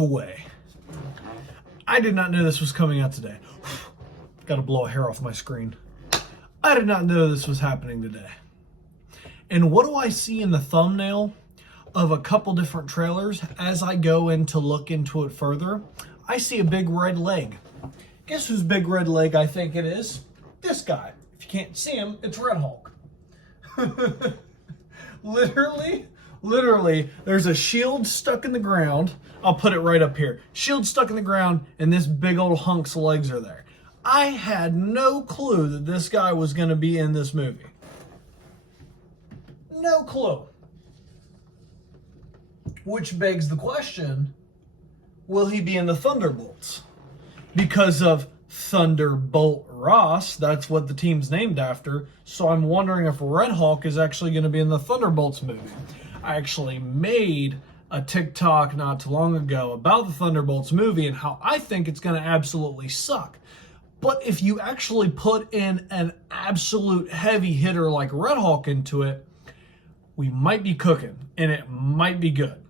no way. I did not know this was coming out today. Got to blow a hair off my screen. I did not know this was happening today. And what do I see in the thumbnail of a couple different trailers as I go in to look into it further? I see a big red leg. Guess whose big red leg I think it is? This guy. If you can't see him, it's Red Hulk. Literally, there's a shield stuck in the ground. I'll put it right up here. Shield stuck in the ground, and this big old hunk's legs are there. I had no clue that this guy was going to be in this movie. No clue. Which begs the question, will he be in the Thunderbolts? Because of Thunderbolt Ross, that's what the team's named after. So I'm wondering if Red Hulk is actually going to be in the Thunderbolts movie. I actually made a TikTok not too long ago about the Thunderbolts movie and how I think it's going to absolutely suck. But if you actually put in an absolute heavy hitter like Red Hulk into it, we might be cooking, and it might be good.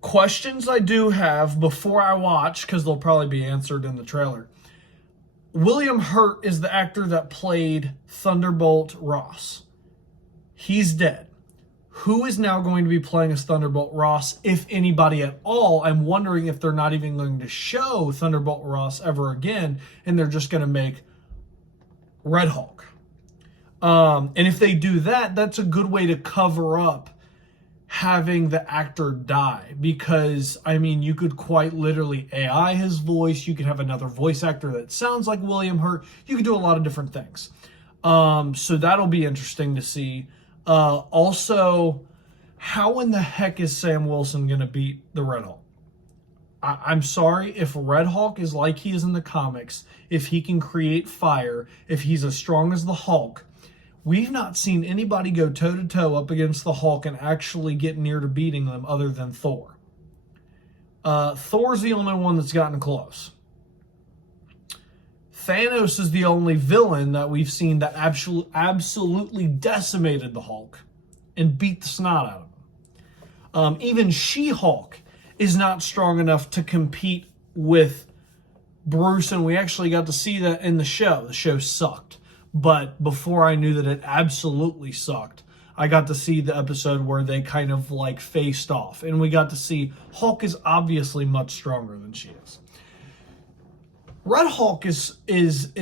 Questions I do have before I watch, because they'll probably be answered in the trailer. William Hurt is the actor that played Thunderbolt Ross. He's dead. Who is now going to be playing as Thunderbolt Ross, if anybody at all? I'm wondering if they're not even going to show Thunderbolt Ross ever again, and they're just going to make Red Hulk. And if they do that, that's a good way to cover up having the actor die, because I mean, you could quite literally AI his voice. You could have another voice actor that sounds like William Hurt. You could do a lot of different things. So that'll be interesting to see. Also, how in the heck is Sam Wilson going to beat the Red Hulk? I'm sorry, if Red Hulk is like he is in the comics, if he can create fire, if he's as strong as the Hulk, we've not seen anybody go toe-to-toe up against the Hulk and actually get near to beating them other than Thor. Thor's the only one that's gotten close. Thanos is the only villain that we've seen that absolutely decimated the Hulk and beat the snot out of him. Even She-Hulk is not strong enough to compete with Bruce, and we actually got to see that in the show. The show sucked. But before I knew that it absolutely sucked, I got to see the episode where they kind of like faced off. And we got to see Hulk is obviously much stronger than she is. Red Hulk is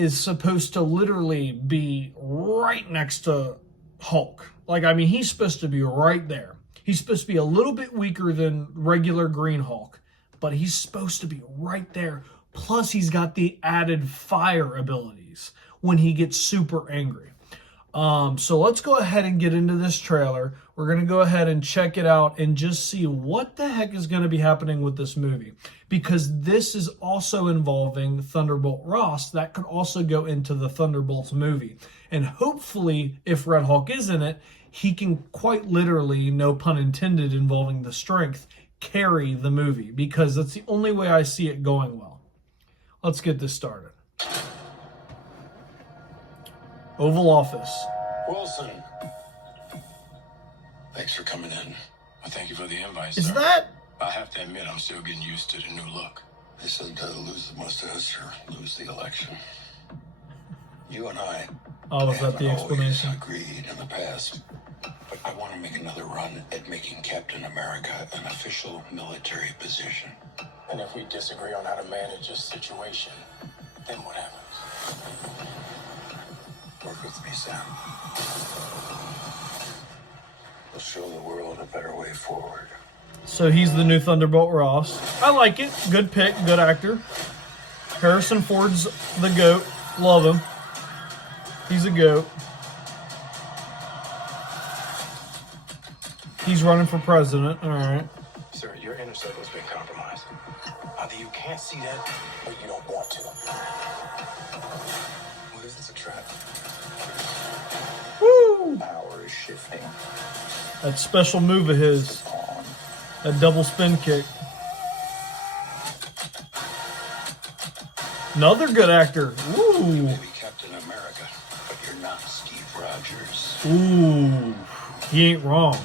supposed to literally be right next to Hulk. Like, I mean, he's supposed to be right there. He's supposed to be a little bit weaker than regular Green Hulk, but he's supposed to be right there. Plus, he's got the added fire abilities when he gets super angry. So let's go ahead and get into this trailer. We're going to go ahead and check it out and just see what the heck is going to be happening with this movie. Because this is also involving Thunderbolt Ross. That could also go into the Thunderbolts movie. And hopefully, if Red Hulk is in it, he can quite literally, no pun intended involving the strength, carry the movie. Because that's the only way I see it going well. Let's get this started. Oval Office. Wilson. Thanks for coming in. Well, thank you for the invite, Is sir. that? I have to admit, I'm still getting used to the new look. They said lose the mustache or lose the election. You and I Was that the explanation? Agreed in the past. But I want to make another run at making Captain America an official military position. And if we disagree on how to manage this situation, then what happens? Work with me, Sam. We'll show the world a better way forward. So he's the new Thunderbolt Ross. I like it. Good pick. Good actor. Harrison Ford's the GOAT. Love him. He's a GOAT. He's running for president. All right. Sir, your inner circle's been compromised. Either you can't see that, or you don't want to. What is this, a trap? Woo! Power is shifting. That special move of his. That double spin kick. Another good actor. Ooh. You may be Captain America, but you're not Steve Rogers. Ooh. He ain't wrong.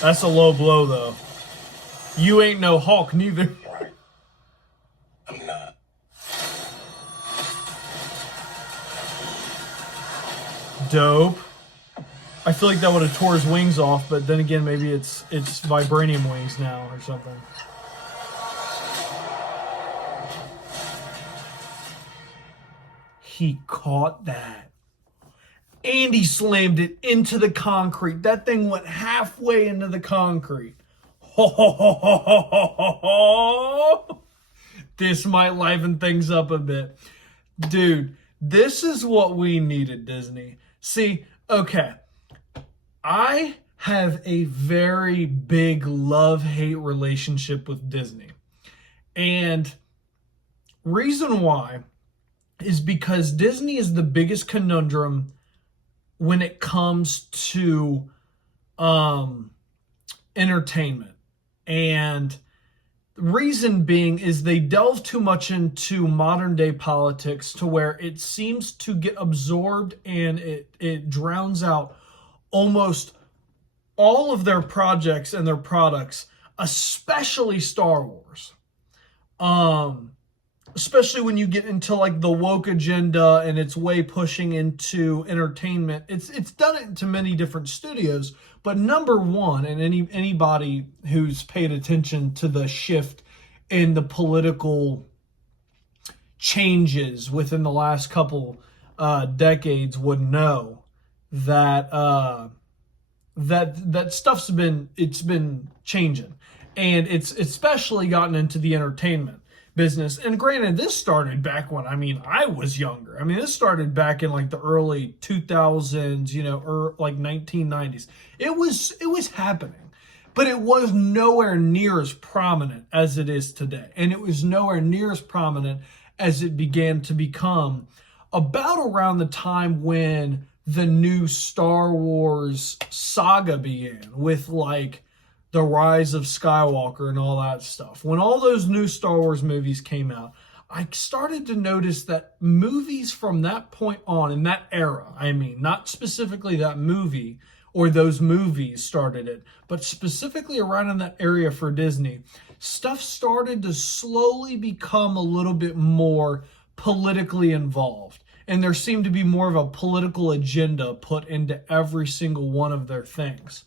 That's a low blow, though. You ain't no Hulk neither. Right. I'm not. Dope. I feel like that would have tore his wings off, but then again, maybe it's vibranium wings now or something. He caught that. And he slammed it into the concrete. That thing went halfway into the concrete. Ho, ho, ho, ho, ho, ho, ho. This might liven things up a bit. Dude, this is what we needed, Disney. See, okay. I have a very big love-hate relationship with Disney. And reason why is because Disney is the biggest conundrum when it comes to entertainment. And the reason being is they delve too much into modern day politics to where it seems to get absorbed and it drowns out almost all of their projects and their products, especially Star Wars. Especially when you get into like the woke agenda and it's way pushing into entertainment. It's done it to many different studios, but number one, and anybody who's paid attention to the shift in the political changes within the last couple decades would know that that stuff's been changing, and it's especially gotten into the entertainment business. And granted, this started back when I was younger. This started back in like the early 2000s, or like 1990s. It was happening, but it was nowhere near as prominent as it is today, and it was nowhere near as prominent as it began to become about around the time when the new Star Wars saga began, with like the Rise of Skywalker and all that stuff. When all those new Star Wars movies came out, I started to notice that movies from that point on, in that era, not specifically that movie or those movies started it, but specifically around in that area for Disney, stuff started to slowly become a little bit more politically involved. And there seemed to be more of a political agenda put into every single one of their things.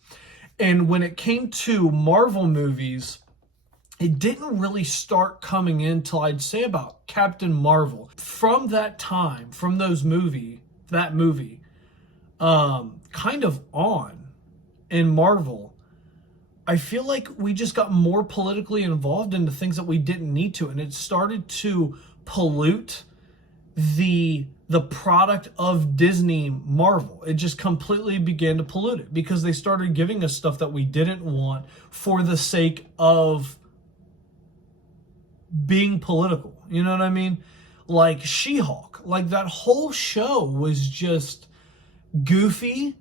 And when it came to Marvel movies, it didn't really start coming in till I'd say about Captain Marvel. From that time, from that movie, kind of on in Marvel, I feel like we just got more politically involved into things that we didn't need to. And it started to pollute the product of Disney Marvel. It just completely began to pollute it because they started giving us stuff that we didn't want for the sake of being political. You know what I mean? Like She-Hulk. Like that whole show was just goofy.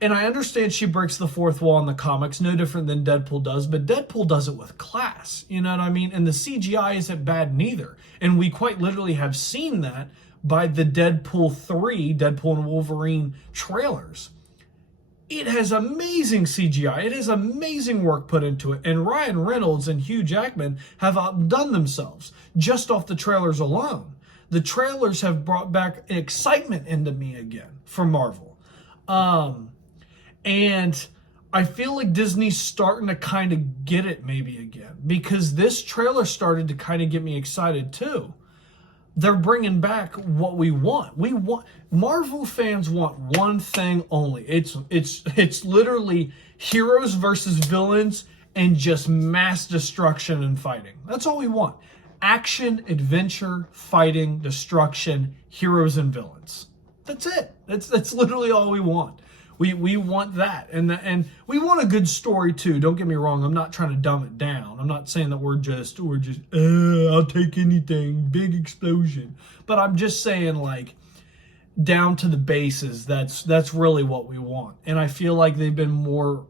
And I understand she breaks the fourth wall in the comics, no different than Deadpool does, but Deadpool does it with class. You know what I mean? And the CGI isn't bad neither. And we quite literally have seen that by the Deadpool 3, Deadpool and Wolverine trailers. It has amazing CGI. It has amazing work put into it. And Ryan Reynolds and Hugh Jackman have outdone themselves just off the trailers alone. The trailers have brought back excitement into me again for Marvel. And I feel like Disney's starting to kind of get it maybe again, because this trailer started to kind of get me excited too. They're bringing back what we want. Marvel fans want one thing only. It's literally heroes versus villains and just mass destruction and fighting. That's all we want. Action, adventure, fighting, destruction, heroes and villains. That's it. That's literally all we want. We want that, and we want a good story too. Don't get me wrong. I'm not trying to dumb it down. I'm not saying that we're just I'll take anything, big explosion. But I'm just saying, like, down to the bases. That's really what we want. And I feel like they've been more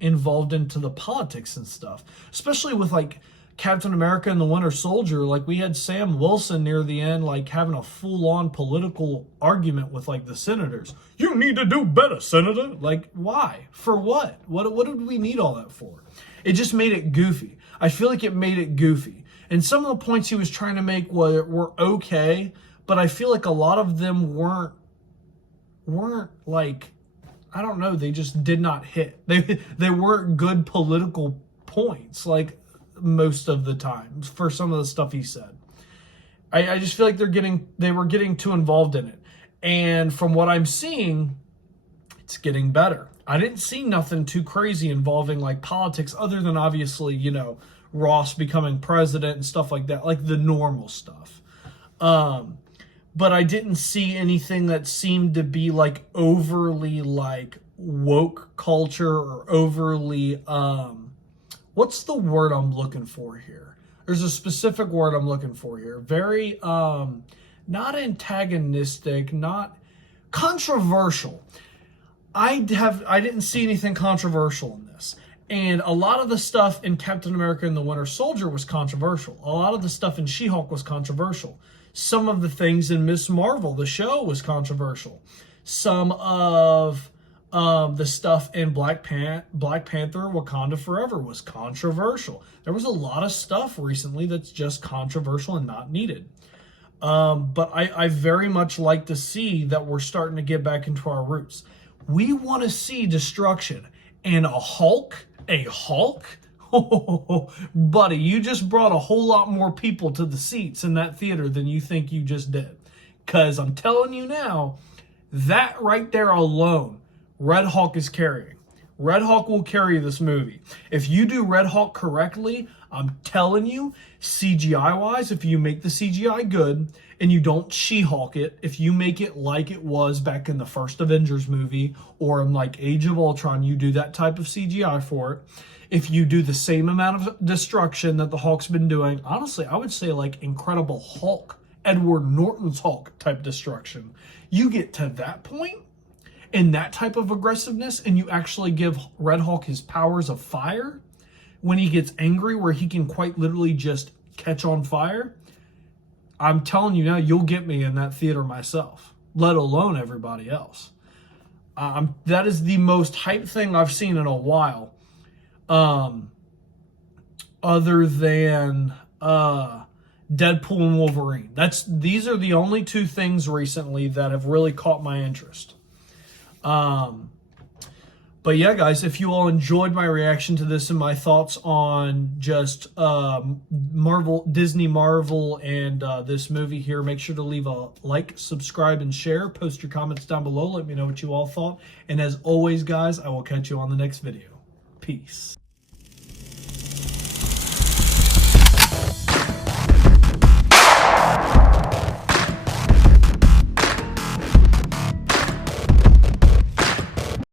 involved into the politics and stuff, especially with like Captain America and the Winter Soldier. Like, we had Sam Wilson near the end, like having a full-on political argument with like the senators. You need to do better, Senator. Like, why? For what? What did we need all that for? It just made it goofy. I feel like it made it goofy. And some of the points he was trying to make were okay, but I feel like a lot of them weren't like, I don't know, they just did not hit. They weren't good political points, like most of the time, for some of the stuff he said. I just feel like they were getting too involved in it. And from what I'm seeing, it's getting better. I didn't see nothing too crazy involving like politics, other than obviously, you know, Ross becoming president and stuff like that, like the normal stuff. But I didn't see anything that seemed to be like overly like woke culture or overly, what's the word I'm looking for here? There's a specific word I'm looking for here. Very, not antagonistic, not controversial. I didn't see anything controversial in this. And a lot of the stuff in Captain America and the Winter Soldier was controversial. A lot of the stuff in She-Hulk was controversial. Some of the things in Miss Marvel, the show, was controversial. Some of the stuff in Black Panther, Wakanda Forever was controversial. There was a lot of stuff recently that's just controversial and not needed. But I very much like to see that we're starting to get back into our roots. We want to see destruction. And a Hulk? Oh, buddy, you just brought a whole lot more people to the seats in that theater than you think you just did. Because I'm telling you now, that right there alone, Red Hulk is carrying. Red Hulk will carry this movie. If you do Red Hulk correctly, I'm telling you, CGI-wise, if you make the CGI good and you don't She-Hulk it, if you make it like it was back in the first Avengers movie or in like Age of Ultron, you do that type of CGI for it. If you do the same amount of destruction that the Hulk's been doing, honestly, I would say like Incredible Hulk, Edward Norton's Hulk type destruction. You get to that point, in that type of aggressiveness, and you actually give Red Hulk his powers of fire when he gets angry, where he can quite literally just catch on fire, I'm telling you now, you'll get me in that theater myself, let alone everybody else. That is the most hype thing I've seen in a while, other than Deadpool and Wolverine. These are the only two things recently that have really caught my interest. But yeah, guys, if you all enjoyed my reaction to this and my thoughts on just Disney Marvel, and this movie here, make sure to leave a like, subscribe, and share. Post your comments down below. Let me know what you all thought. And as always, guys, I will catch you on the next video. Peace.